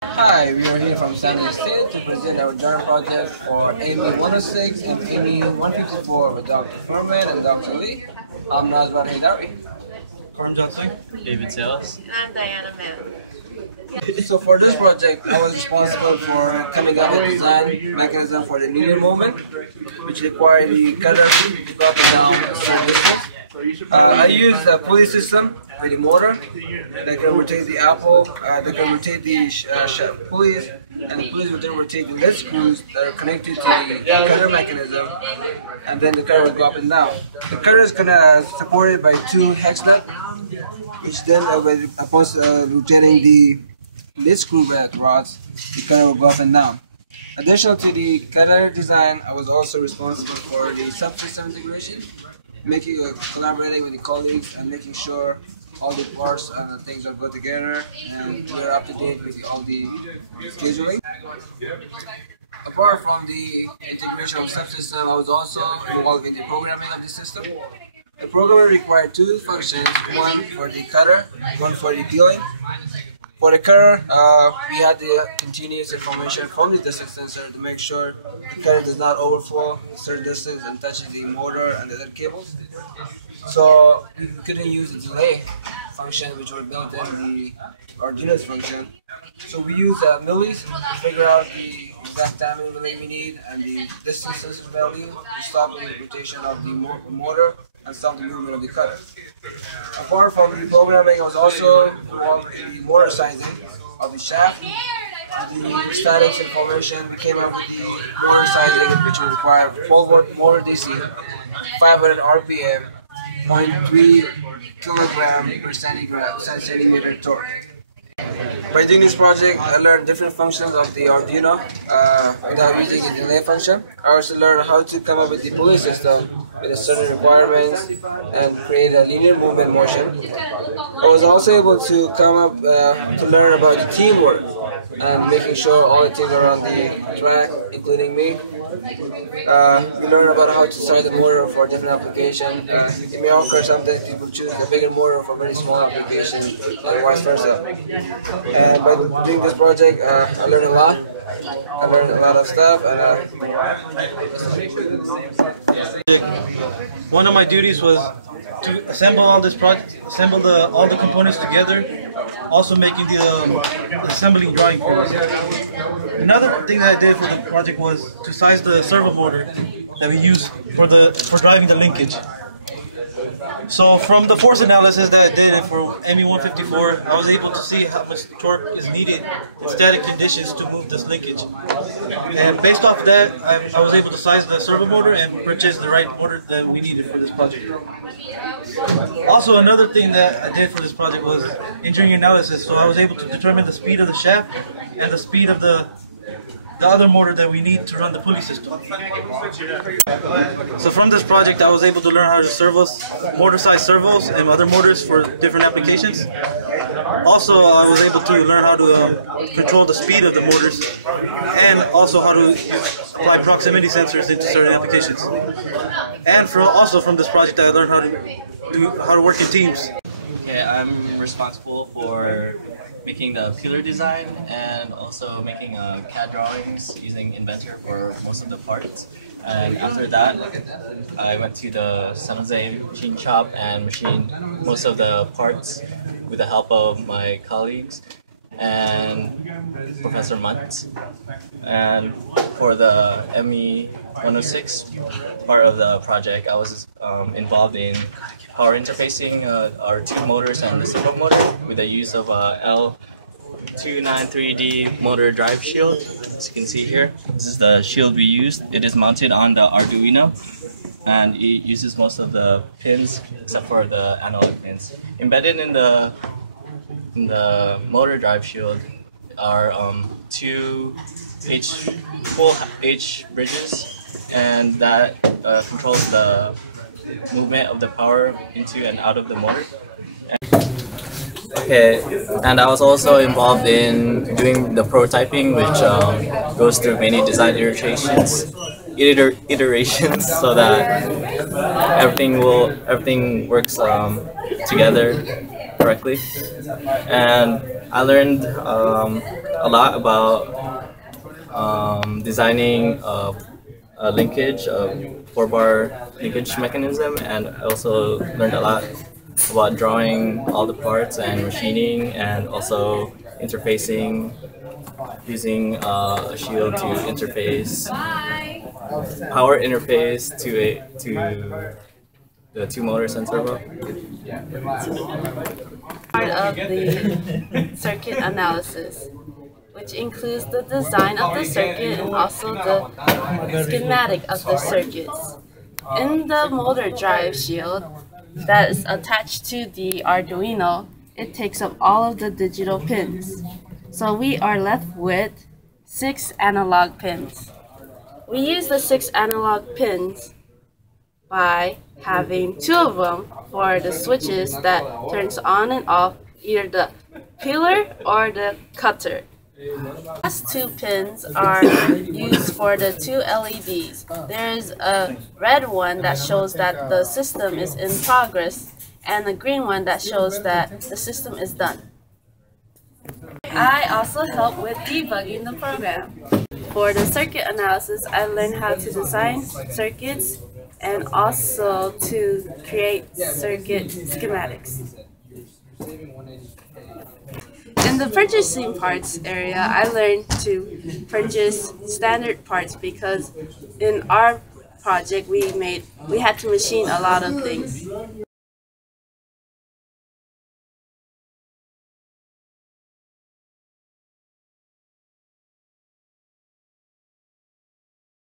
Hi, we are here from San State to present our joint project for ME106 and ME154 with Dr. Furman and Dr. Lee. I'm Nasrat Haidari. Karmjot Singh. David Sales. And I'm Dianna Man. So for this project, I was responsible for coming up with design mechanism for the linear movement, which required the cutter to go up and down a certain distance. I used a pulley system with a motor that can rotate the that can rotate the pulleys, and the pulleys would then rotate the lead screws that are connected to the cutter mechanism, and then the cutter will go up and down. The cutter is supported by two hex nuts, which then upon rotating the lead screw rods, the cutter will go up and down. Additional to the cutter design, I was also responsible for the subsystem integration, collaborating with the colleagues and making sure all the parts and the things are good together and we're up to date with all the scheduling. Apart from the integration of subsystem, I was also involved in the programming of the system. The programmer required two functions, one for the cutter, one for the peeling. For the cutter, we had the continuous information from the distance sensor to make sure the cutter does not overflow a certain distance and touches the motor and the other cables. So we couldn't use the delay function, which was built in the Arduino's function. So we used millis to figure out the exact timing relay we need and the distance sensor value to stop the rotation of the motor and stop the movement of the cutter. Apart from the programming, I was also involved in the motor sizing of the shaft. The statics information came up with the motor sizing, which will require 12-volt motor DC, 500 RPM, 0.3 kilogram per centimeter torque. By doing this project, I learned different functions of the Arduino without using the delay function. I also learned how to come up with the pulley system with certain requirements and create a linear movement motion. I was also able to come up to learn about the teamwork and making sure all the teams are on the track, including me. We learned about how to size the motor for different applications. It may occur sometimes people choose a bigger motor for very small applications, and vice versa. And by doing this project, I learned a lot. I learned a lot of stuff, and one of my duties was to assemble all this project, assemble all the components together, also making the assembling drawing for it. Another thing that I did for the project was to size the servo motor that we use for driving the linkage. So from the force analysis that I did for ME154, I was able to see how much torque is needed in static conditions to move this linkage. And based off that, I was able to size the servo motor and purchase the right motor that we needed for this project. Also, another thing that I did for this project was engineering analysis. So I was able to determine the speed of the shaft and the speed of the other motor that we need to run the pulley system. So from this project, I was able to learn how to motor-size servos and other motors for different applications. Also, I was able to learn how to control the speed of the motors and also how to apply proximity sensors into certain applications. And also from this project, I learned how to work in teams. Okay, I'm responsible for making the peeler design and also making CAD drawings using Inventor for most of the parts. And after that, I went to the San Jose machine shop and machined most of the parts with the help of my colleagues and Professor Muntz. And for the ME106 part of the project, I was involved in power interfacing our two motors and the servo motor with the use of L293D motor drive shield. As you can see here, this is the shield we used. It is mounted on the Arduino and it uses most of the pins except for the analog pins. Embedded in the motor drive shield are two full H bridges, and that controls the movement of the power into and out of the motor. Okay, and I was also involved in doing the prototyping, which goes through many design iterations so that everything works together correctly. And I learned a lot about designing a linkage, a 4-bar linkage mechanism, and I also learned a lot about drawing all the parts and machining, and also interfacing, using a shield to interface, power interface to the 2 motors and servo. Part of the circuit analysis, which includes the design of the circuit and also the schematic of the circuits. In the motor drive shield that is attached to the Arduino, it takes up all of the digital pins. So we are left with 6 analog pins. We use the 6 analog pins by having 2 of them for the switches that turns on and off either the peeler or the cutter. The last 2 pins are used for the 2 LEDs. There is a red one that shows that the system is in progress and a green one that shows that the system is done. I also help with debugging the program. For the circuit analysis, I learned how to design circuits and also to create circuit schematics. In the purchasing parts area, I learned to purchase standard parts because in our project we had to machine a lot of things.